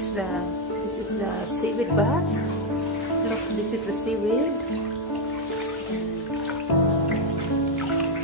this is the seaweed bath. Look, this is the seaweed.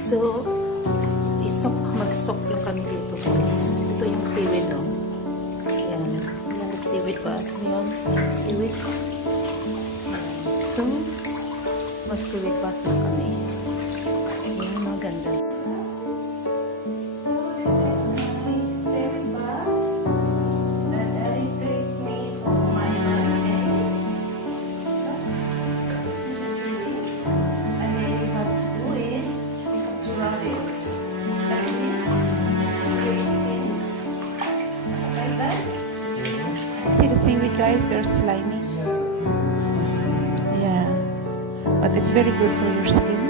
So, mag-soak lang kami dito guys. Ito yung seaweed, no? Ayan. Yan ang seaweed bath. Yan, seaweed. So, mag-seaweed bath lang kami. Ayan, maganda. See the seaweed guys, they're slimy. Yeah, but it's very good for your skin.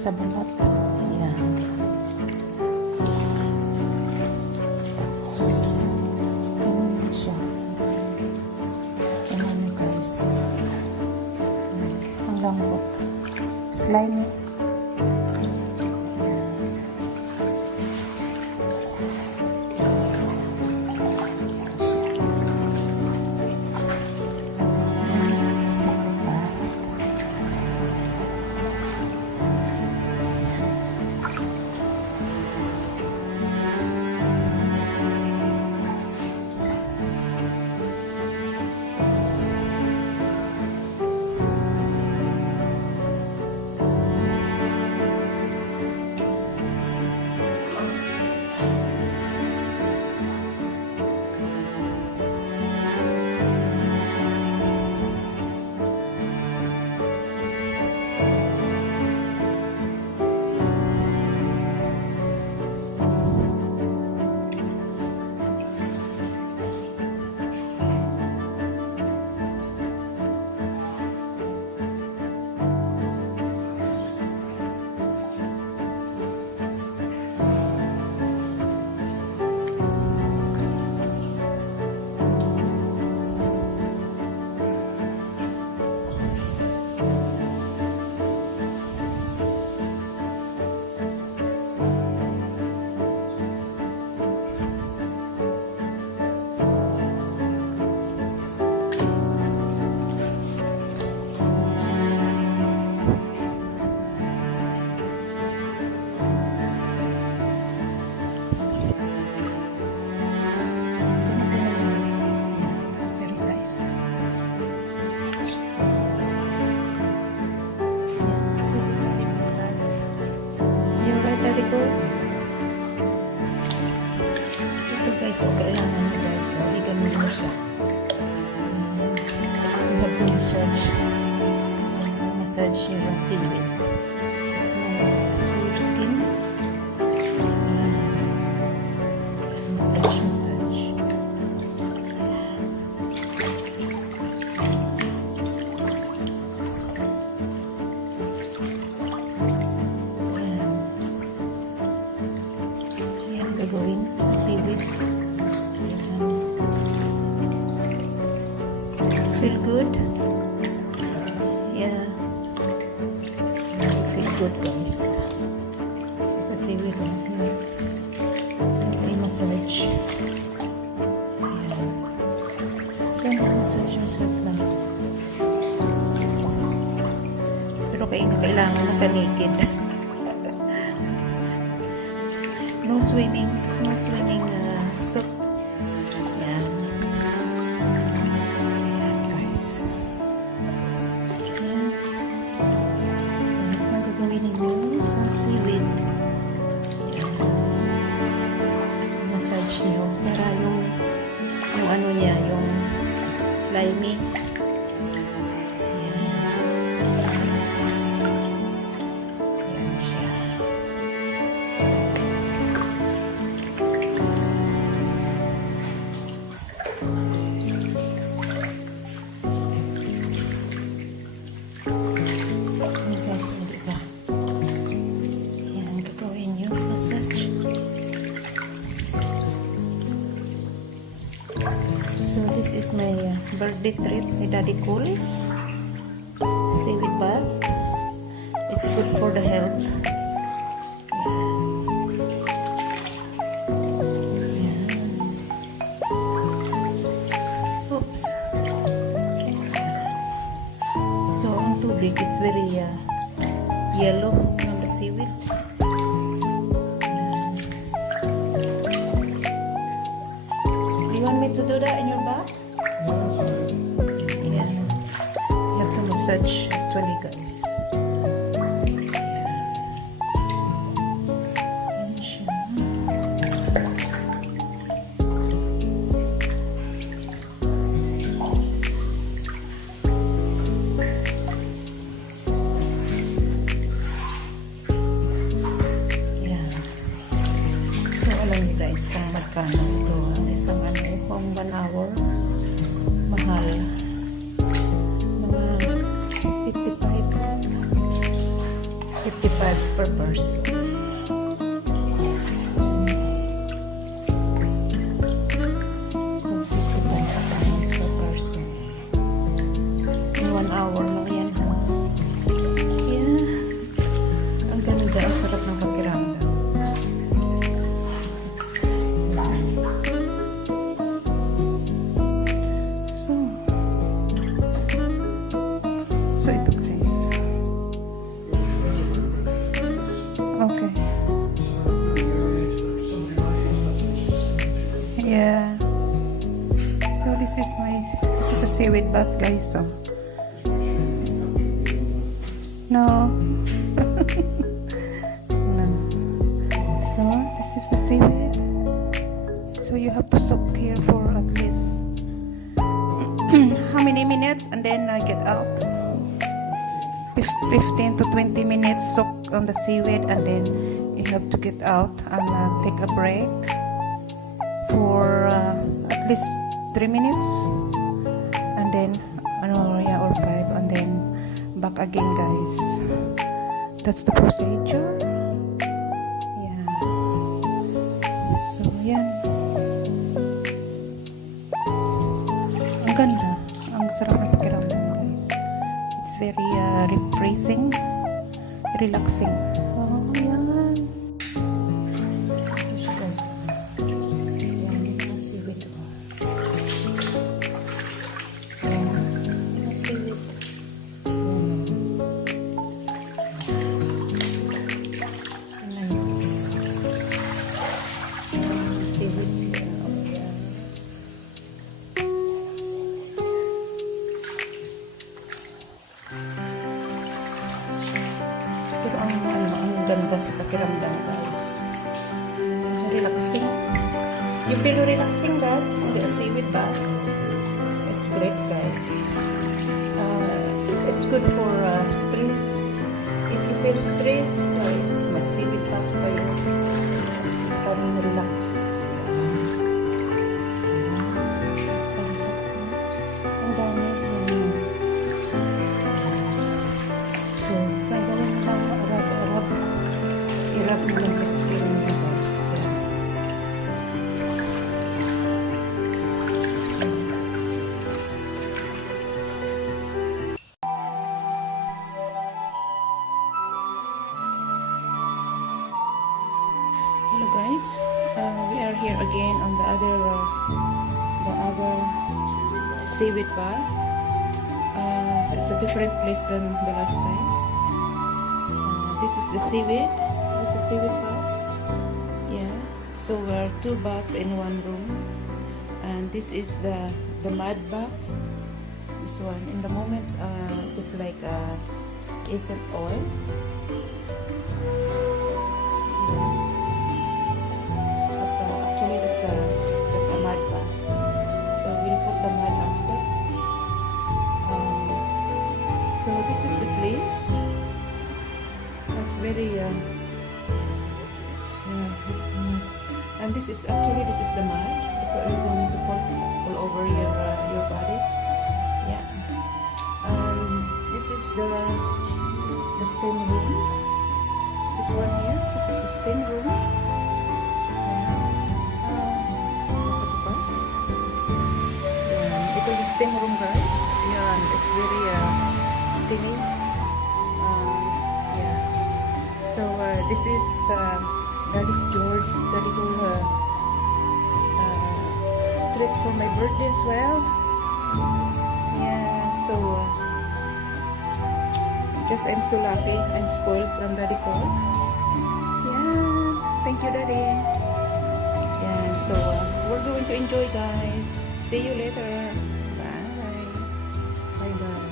Sa balat. Ayan. Tapos, ganun siya. Ayan guys. Ang lambot. Slimy. So, kailangan nyo guys, i-ganun mo siya. You have to massage nyo yung seaweed. It's nice for your skin. Massage. Ayan, gagawin sa seaweed. Feel good? Yeah. Feel good guys. This is a seaweed. May massage. Ayan. Massage yourself lang. Pero kailangan naka-naked. No swimming suit. Yan. Ayan guys. Ayan. Ang gagawin ninyo sa seaweed. Ayan. Massage nyo para yung ano niya, yung slimy. is my birthday treat, my Daddy Cool. Seaweed bath. It's good for the health. Yeah. Oops. So, ang tubig, it's very yellow on the seaweed. Do you want me to do that in your bath? Yeah. You have to massage actually, guys. Ayan siya. Ayan. So, alam niyo guys kung magkano ito. Ang isang kung 1 hour, mahal. Mga 55 per person. So, 55 per person. In 1 hour lang yan. Yeah. Ang ganda. Ang sarap ng pakiramdam. So ito guys. Okay. Yeah. So this is a seaweed bath guys. So no. No. So this is the seaweed. So you have to soak here for at least how many minutes, and then I get out. 15 to 20 minutes soak on the seaweed, and then you have to get out and take a break for at least 3 minutes, and then or 5, and then back again guys. That's the procedure. Yeah. So yan. Ang ganda. Ang sarap na pakiramdam guys. It's very refreshing, relaxing. Oh, yan. Ito siya guys. Yan, yung seaweed ko. Yung seaweed. Yan. Yung seaweed. Pero ang ganda sa pakiramdam guys. Relaxing. You feel relaxing that? The seaweed bath. It's great guys. It's good for stress. If you feel stress guys, mag-seaweed bath kayo. You can relax. Ang dami. So, gagawin mo lang arab-arab. Irap mo lang sa skin mo guys. Hello guys, we are here again on the other seaweed bath. It's a different place than the last time. This is the seaweed. This is seaweed bath. Yeah. So we're 2 baths in 1 room, and this is the mud bath. This one. In the moment, just like essence oil. That's a mud bath. So we'll put the mud after. So this is the place. It's very and this is the mud. That's what you're going to put all over your body. Yeah. This is the steam room. This one here. This is the steam room. Ito guys. Yan, it's very steamy. Yeah. So this is Daddy's George, the little treat for my birthday as well. Yeah, so just I'm so lucky. I'm spoiled from Daddy Cole. Yeah, thank you, Daddy. Yeah, so we're going to enjoy, guys. See you later. Bye. Bye bye.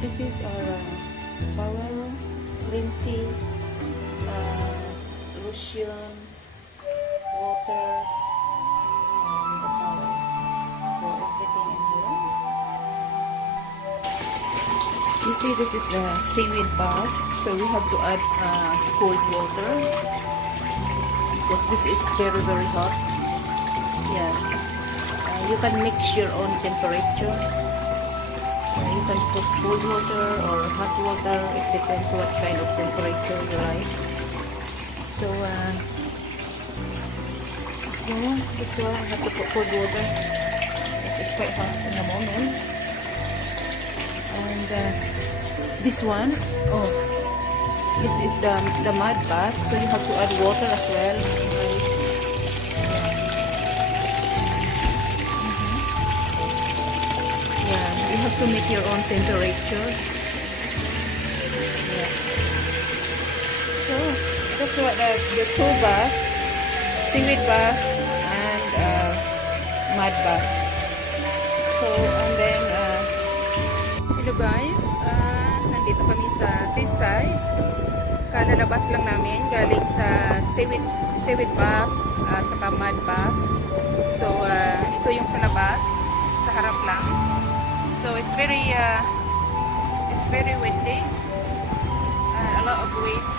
This is our towel, green tea, lotion, water, and the towel. So everything in here. You see, this is the seaweed bath. So we have to add cold water because this is very very hot. Yeah, you can mix your own temperature. You can put cold water or hot water. It depends what kind of temperature you like. So this one I have to put cold water. It's quite hot in the moment. And this one, oh, this is the mud bath. So you have to add water as well. Yeah, you have to make your own temperature. Yeah. So that's what the two bath, seaweed bath, and mud bath. So and then hello guys, nandito kami sa seaside. Kalalabas lang namin galing sa seaweed bath at saka mud bath. So ito yung sa labas, sa harap lang. So it's very windy. A lot of waves.